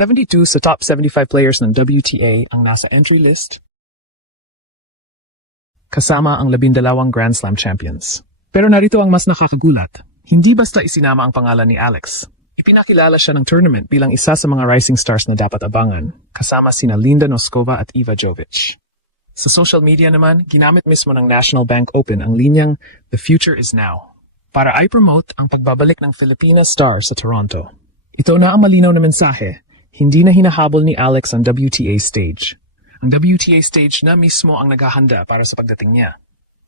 72 sa top 75 players ng WTA ang nasa entry list, kasama ang 12 Grand Slam champions. Pero narito ang mas nakakagulat. Hindi basta isinama ang pangalan ni Alex. Ipinakilala siya ng tournament bilang isa sa mga rising stars na dapat abangan, kasama sina Linda Noskova at Iva Jovic. Sa social media naman, ginamit mismo ng National Bank Open ang linyang "The future is now" para i-promote ang pagbabalik ng Filipina star sa Toronto. Ito na ang malinaw na mensahe. Hindi na hinahabol ni Alex ang WTA stage. Ang WTA stage na mismo ang naghahanda para sa pagdating niya.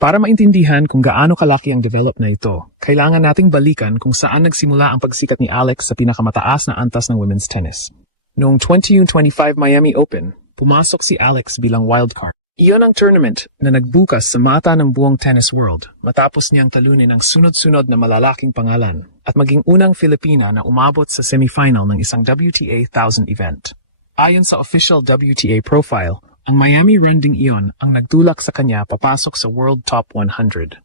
Para maintindihan kung gaano kalaki ang develop na ito, kailangan nating balikan kung saan nagsimula ang pagsikat ni Alex sa pinakamataas na antas ng women's tennis. Noong 2025 Miami Open, pumasok si Alex bilang wildcard. Iyon ang tournament na nagbukas sa mata ng buong tennis world matapos niyang talunin ang sunod-sunod na malalaking pangalan at maging unang Filipina na umabot sa semifinal ng isang WTA 1000 event. Ayon sa official WTA profile, ang Miami run ding iyon ang nagtulak sa kanya papasok sa World Top 100.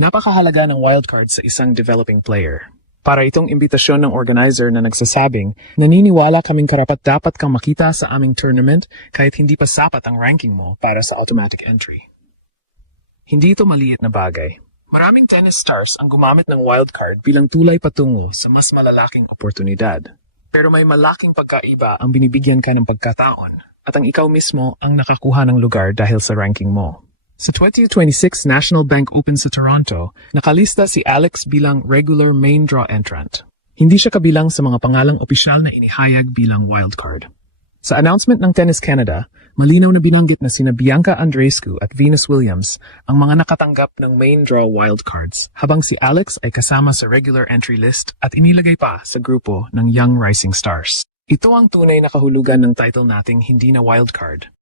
Napakahalaga ng wildcard sa isang developing player. Para itong imbitasyon ng organizer na nagsasabing, naniniwala kaming karapat-dapat kang makita sa aming tournament kahit hindi pa sapat ang ranking mo para sa automatic entry. Hindi ito maliit na bagay. Maraming tennis stars ang gumamit ng wildcard bilang tulay patungo sa mas malalaking oportunidad. Pero may malaking pagkaiba ang binibigyan ka ng pagkataon at ang ikaw mismo ang nakakuha ng lugar dahil sa ranking mo. Sa 2026 National Bank Open sa Toronto, nakalista si Alex bilang regular main draw entrant. Hindi siya kabilang sa mga pangalang opisyal na inihayag bilang wildcard. Sa announcement ng Tennis Canada, malinaw na binanggit na sina Bianca Andreescu at Venus Williams ang mga nakatanggap ng main draw wildcards, habang si Alex ay kasama sa regular entry list at inilagay pa sa grupo ng Young Rising Stars. Ito ang tunay na kahulugan ng title nating hindi na wildcard.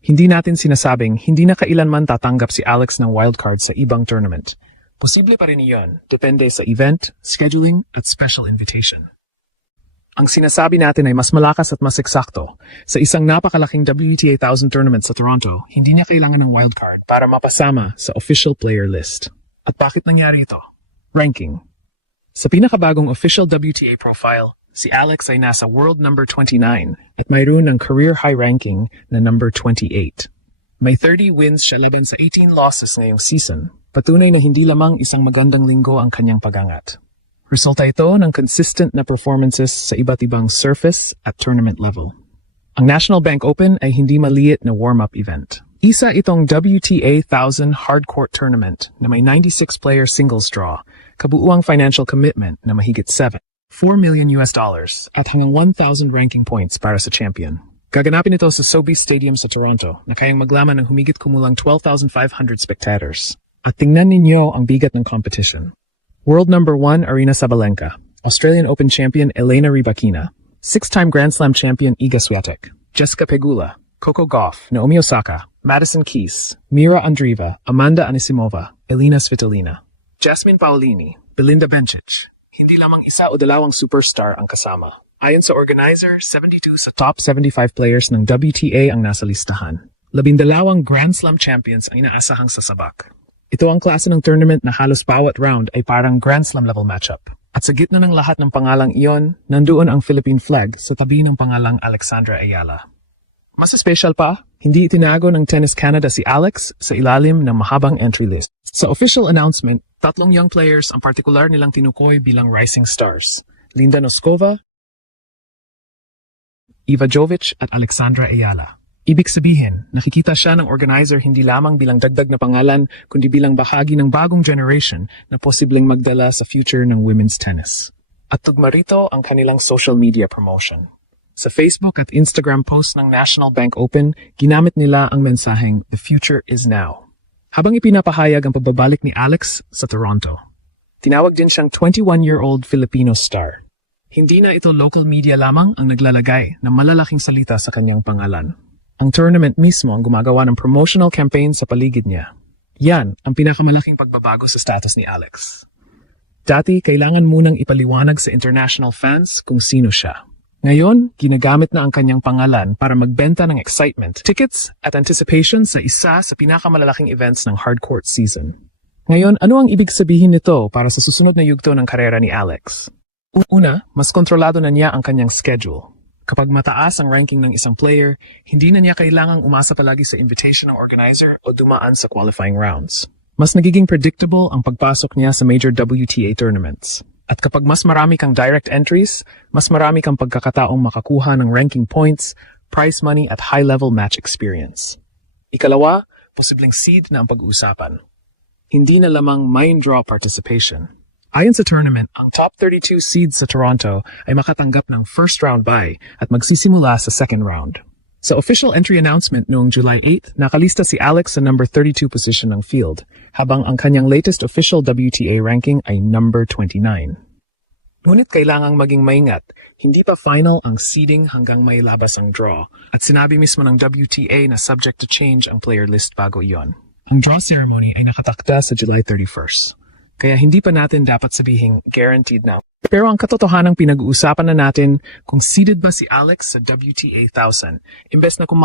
Hindi natin sinasabing hindi na kailanman tatanggap si Alex ng wildcard sa ibang tournament. Posible pa rin iyon, depende sa event, scheduling, at special invitation. Ang sinasabi natin ay mas malakas at mas eksakto. Sa isang napakalaking WTA 1000 tournament sa Toronto, hindi niya kailangan ng wildcard para mapasama sa official player list. At bakit nangyari ito? Ranking. Sa pinakabagong official WTA profile, si Alex ay nasa world number 29 at mayroon ng career high ranking na number 28. May 30 wins siya laban sa 18 losses ngayong season. Patunay na hindi lamang isang magandang linggo ang kanyang pagangat. Resulta ito ng consistent na performances sa iba't ibang surface at tournament level. Ang National Bank Open ay hindi maliit na warm-up event. Isa itong WTA 1000 hardcourt tournament na may 96-player singles draw, kabuuang financial commitment na mahigit 4 million US dollars at hanggang 1,000 ranking points para sa champion. Gaganapin ito sa Sobeys Stadium sa Toronto na kayang maglaman ng humigit kumulang 12,500 spectators. At tingnan ninyo ang bigat ng competition. World number 1 Aryna Sabalenka, Australian Open champion Elena Rybakina, 6-time Grand Slam champion Iga Swiatek, Jessica Pegula, Coco Gauff, Naomi Osaka, Madison Keys, Mira Andreeva, Amanda Anisimova, Elina Svitolina, Jasmine Paolini, Belinda Bencic. Hindi lamang isa o dalawang superstar ang kasama. Ayon sa organizer, 72 sa top 75 players ng WTA ang nasa listahan. 12 Grand Slam champions ang inaasahang sasabak. Ito ang klase ng tournament na halos bawat round ay parang Grand Slam level matchup. At sa gitna ng lahat ng pangalang iyon, nandoon ang Philippine flag sa tabi ng pangalang Alexandra Ayala. Mas special pa, hindi itinago ng Tennis Canada si Alex sa ilalim ng mahabang entry list. Sa official announcement, 3 young players ang partikular nilang tinukoy bilang rising stars: Linda Noskova, Iva Jovic at Alexandra Ayala. Ibig sabihin, nakikita siya ng organizer hindi lamang bilang dagdag na pangalan, kundi bilang bahagi ng bagong generation na posibleng magdala sa future ng women's tennis. At tugma rito ang kanilang social media promotion. Sa Facebook at Instagram post ng National Bank Open, ginamit nila ang mensaheng "The future is now" habang ipinapahayag ang pagbabalik ni Alex sa Toronto. Tinawag din siyang 21-year-old Filipino star. Hindi na ito local media lamang ang naglalagay ng malalaking salita sa kanyang pangalan. Ang tournament mismo ang gumagawa ng promotional campaign sa paligid niya. Yan ang pinakamalaking pagbabago sa status ni Alex. Dati, kailangan munang ipaliwanag sa international fans kung sino siya. Ngayon, ginagamit na ang kanyang pangalan para magbenta ng excitement, tickets at anticipation sa isa sa pinakamalalaking events ng hardcourt season. Ngayon, ano ang ibig sabihin nito para sa susunod na yugto ng karera ni Alex? Una, mas kontrolado na niya ang kanyang schedule. Kapag mataas ang ranking ng isang player, hindi na niya kailangang umasa palagi sa invitation ng organizer o dumaan sa qualifying rounds. Mas nagiging predictable ang pagpasok niya sa major WTA tournaments. At kapag mas marami kang direct entries, mas marami kang pagkakataong makakuha ng ranking points, prize money at high-level match experience. Ikalawa, posibleng seed na ang pag-uusapan. Hindi na lamang main draw participation. Ayon sa tournament, ang top 32 seeds sa Toronto ay makatanggap ng first round bye at magsisimula sa second round. Sa official entry announcement noong July 8, nakalista si Alex sa number 32 position ng field, habang ang kanyang latest official WTA ranking ay number 29. Ngunit kailangang maging maingat, hindi pa final ang seeding hanggang may labas ang draw, at sinabi mismo ng WTA na subject to change ang player list bago iyon. Ang draw ceremony ay nakatakda sa July 31st. Kaya hindi pa natin dapat sabihing guaranteed na. Pero ang katotohanang pinag-uusapan na natin kung seeded ba si Alex sa WTA 1000, imbes na kung